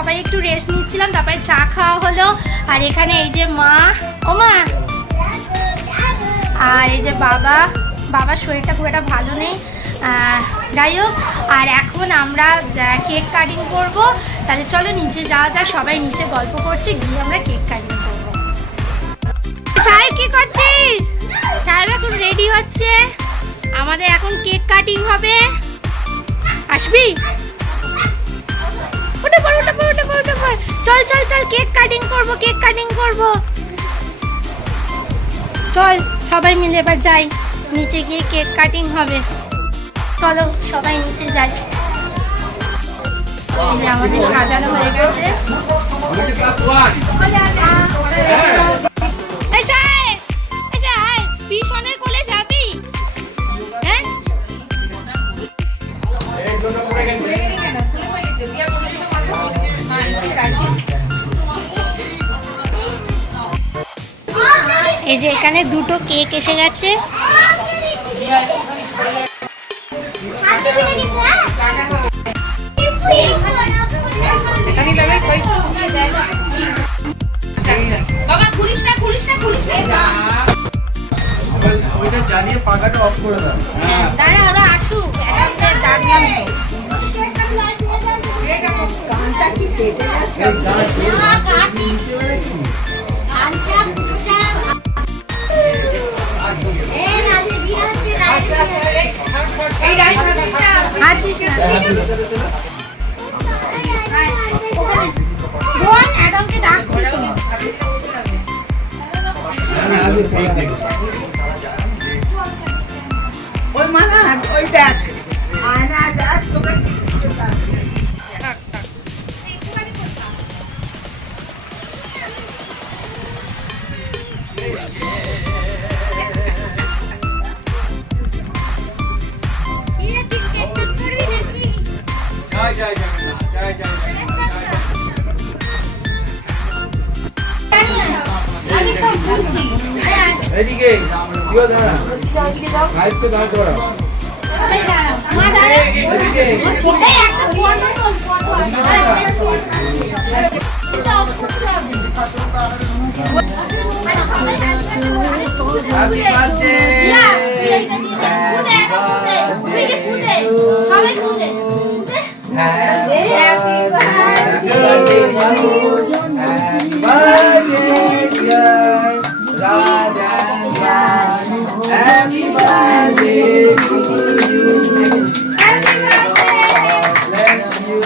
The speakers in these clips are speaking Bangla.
সবাই একটু রেস্ট নিচ্ছিলাম, তারপরে চা খাওয়া হলো। আর এখানে এই যে মা, ও মা, আর এই যে বাবার শরীরটা খুব একটা ভালো নেই, যাই হোক। আর এখন আমরা কেক কাটিং করব। তাহলে চলো নিচে যাওয়া যাক, সবাই নিচে গল্প করছে, গিয়ে আমরা কেক কাটিং করব। সাহেব কি করছিস? সাহেব এখন রেডি হচ্ছে, আমাদের এখন কেক কাটিং হবে। আসবি? উঠে পড়, উঠে পড়, উঠে পড়, উঠে পড়। চল চল চল, কেক কাটিং করব, কেক কাটিং করব। চল সবাই মিলে এবার যাই, নিচে গিয়ে কেক কাটিং হবে। চলো সবাই নিচে যাই। আমাদের সাজানো হয়ে গেছে। ভীষণের কোলে যাবি? হ্যাঁ, এই যে এখানে দুটো কেক এসে গেছে। ওইটা জ্বালিয়ে পাখাটা অফ করে দাও। দাঁড়া, ওরা আসুক, জানলাম অ্যাডামকে ডাকছি তো। ওই মানা ওই দেখ আয়না দেখ তোকে এদিকে কিও দাঁড়া, লাইটটা দাঁড় করা। মা দাঁড়া, এদিকে এই একটা বড় happy birthday. Happy birthday to you. Bless you.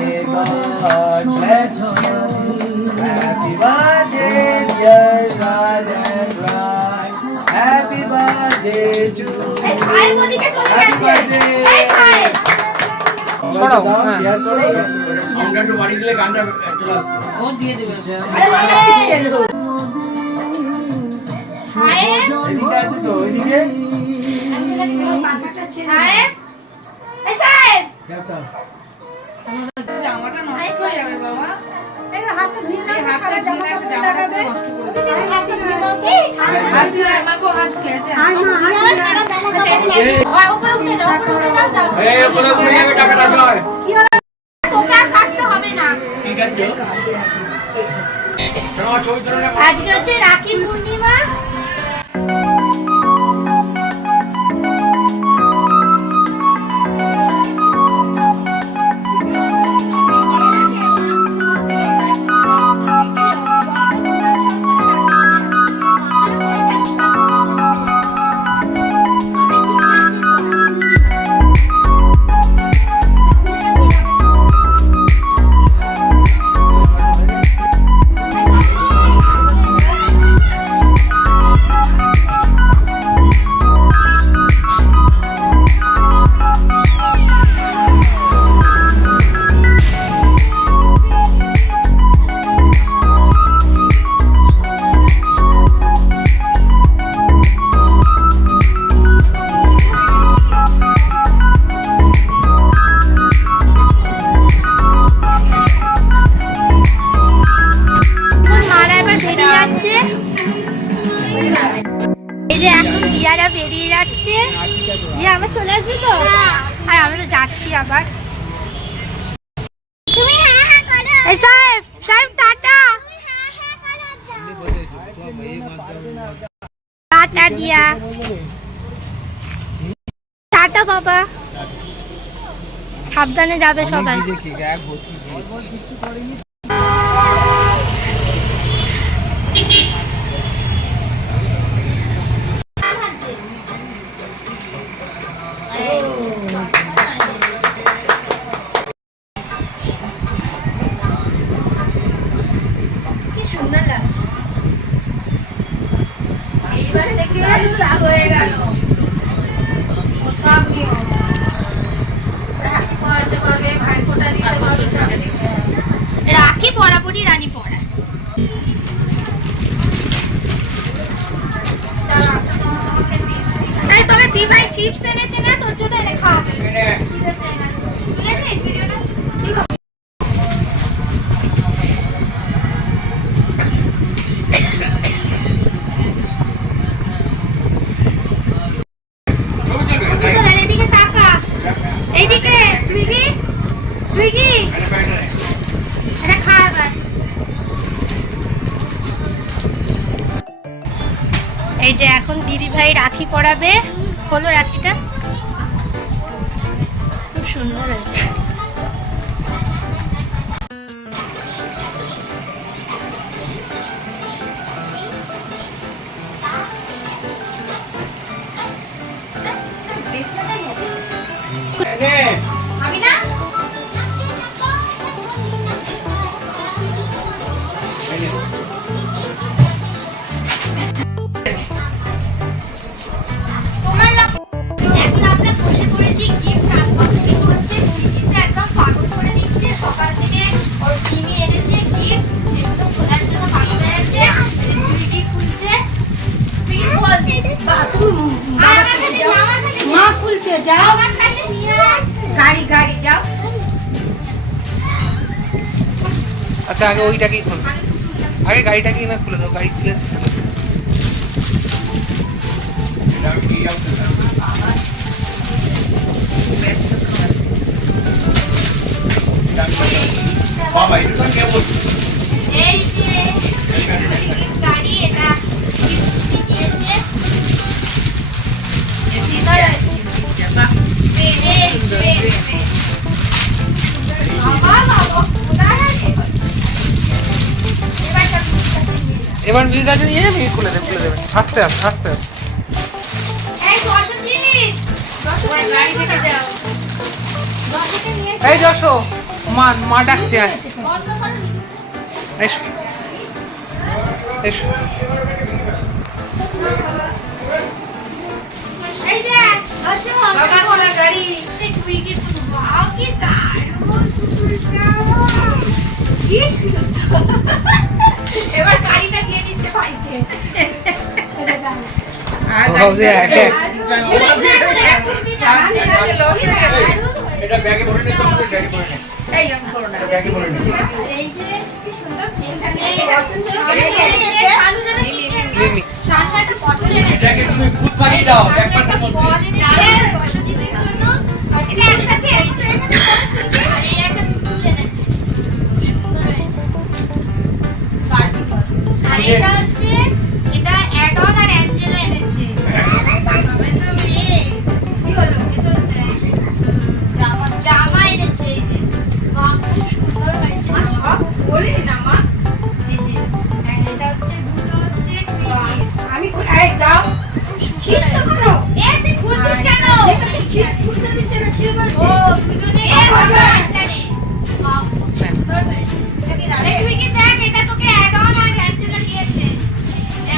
May God bless you. Happy birthday, dear Raj and Raj. Happy birthday to you. Happy birthday. ছড়াও, দাও, হ্যাঁ। share করো। সাউন্ডটা একটু বাড়িয়ে দিলে গানটা চলে আসবে। ও দিয়ে দেবে। এদিকে আছে তো, ওইদিকে। জামাটা নষ্ট হয়ে যাবে বাবা। হাতটা ধুয়ে নাও, সারা জামাটা নষ্ট করে দেবে। হাত ধুয়ে আমাকে হাত ধুয়ে আছে। এই ওগুলো ঘুরে যাবে, টাকাটা নয়। তোকে আর কাটতে হবে না। ঠিক আছে। তোমার ছবি তুলে না। আজকে হচ্ছে রাখি পূর্ণিমা। বেরিয়ে যাচ্ছে। দিয়ে আবার চলে আসবি তো? আর আমরা তো যাচ্ছি আবার। তুমি হ্যাঁ এই সাহেব সাহেব টাটা টাটা দিয়া টাটা বাবা সাবধানে যাবে সবাই কি সুন্দর লাগছে এইবার থেকে রাগ হয়ে গেল ও সব নিয়ম রাখি পড়াতে পারবে ভাই ফোঁটা দিতে পারবে রাখি বরাবরই রানী পড়ায় এই তোরে দি ভাই চিপস এনেছে না তোর জন্য এনে খাওয়াবে ঠিক আছে ভিডিওটা এইদিকে তাকা এইদিকে তুই কি এটা খা এবার এই যে এখন দিদি ভাই রাখি পরাবে খোলো রাখিটা খুব সুন্দর হয়েছে আমি না তোমার এখন আমরা বসে পড়েছি গিফট আনবক্সিং হচ্ছে ফ্রিজিতে একদম পাগল করে দিচ্ছে সকাল থেকে ওর কিনে এনেছে গিফট সেগুলো খোলার জন্য পাগল হয়ে আছে ফ্রিজি খুলছে ফ্রিজ বল মা খুলছে যাও আমার কাছে নিয়ে আসছে গাড়ি গাড়ি যাও আচ্ছা আগে ওইটাকেই খুল আগে গাড়িটাকেই না খুলে দাও গাড়ি খুলেছে বাবা এটা কেমন এই যে গাড়ি এটা গিফট দিয়েছে এবার মিউজিক কাছে নিয়ে যাবে খুলে দেবেন আস্তে আস্তে আস্তে আস্তে গাড়ি থেকে যাও এই যশো মা ডাকছে আয় এসো এসো বাবা তোমার গাড়ি এবার গাড়িটা দিয়ে দিচ্ছে ভাইকে এটা ব্যাগে ভরে নিতে হবে ব্যাগে ভরে নে এই আমি করো না ব্যাগে ভরে নে এই যে কি সুন্দর এখানে নিনি শালটা পছন্দ এটাকে তুমি ফুট বানিয়ে দাও একবারের মধ্যে আর এটা হচ্ছে এটা অ্যাডন আর অ্যাঞ্জেলা এনেছে কি হলো এটা জামা এনেছে এই যে বাহ খুব সুন্দর হয়েছে সব বলি না মা এই যে আর এটা হচ্ছে দুটো হচ্ছে আমি এই দাও ছিটছো কেন এই তুই খুঁজছিস কেন ছিট খুলতে দিচ্ছে না ছিট বলছে ও দুজনে বাবা আচ্ছারে বাহ খুব সুন্দর হয়েছে আরে তুই কি দেখ এটা তোকে অ্যাডন আর অ্যাঞ্জেলা দিয়েছে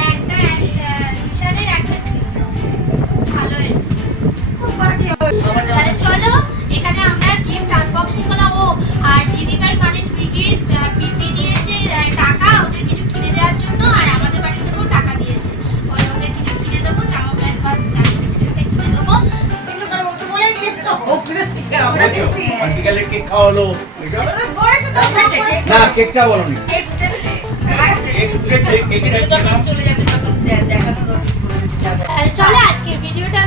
একটা নিশানের একটা খুব ভালো হয়েছে খুব বাজে তাহলে চলো এখানে আমরা গিফট আনবক্সিং করলাম ও আর দিদিভাই মানে টুইগির পিপি দিয়েছে টাকা ওদের কিছু কিনে দেওয়ার জন্য আর আমাদের বাড়ি থেকেও টাকা দিয়েছে ওই ওদের কিছু কিনে দেবো জামা প্যান্ট বা কিছু একটা কিনে দেবো কিন্তু কারণ ওটা বলে দিয়েছে তো ওপরে থেকে আমরা দিচ্ছি আর্টিকেলের কেক খাওয়ালো বলেছে তো না কেকটা বলনি কেক উঠেছে কেক উঠেছে কেকটা যখন চলে যাবে তখন দেখানো যাবে তাহলে চলো আজকে ভিডিওটা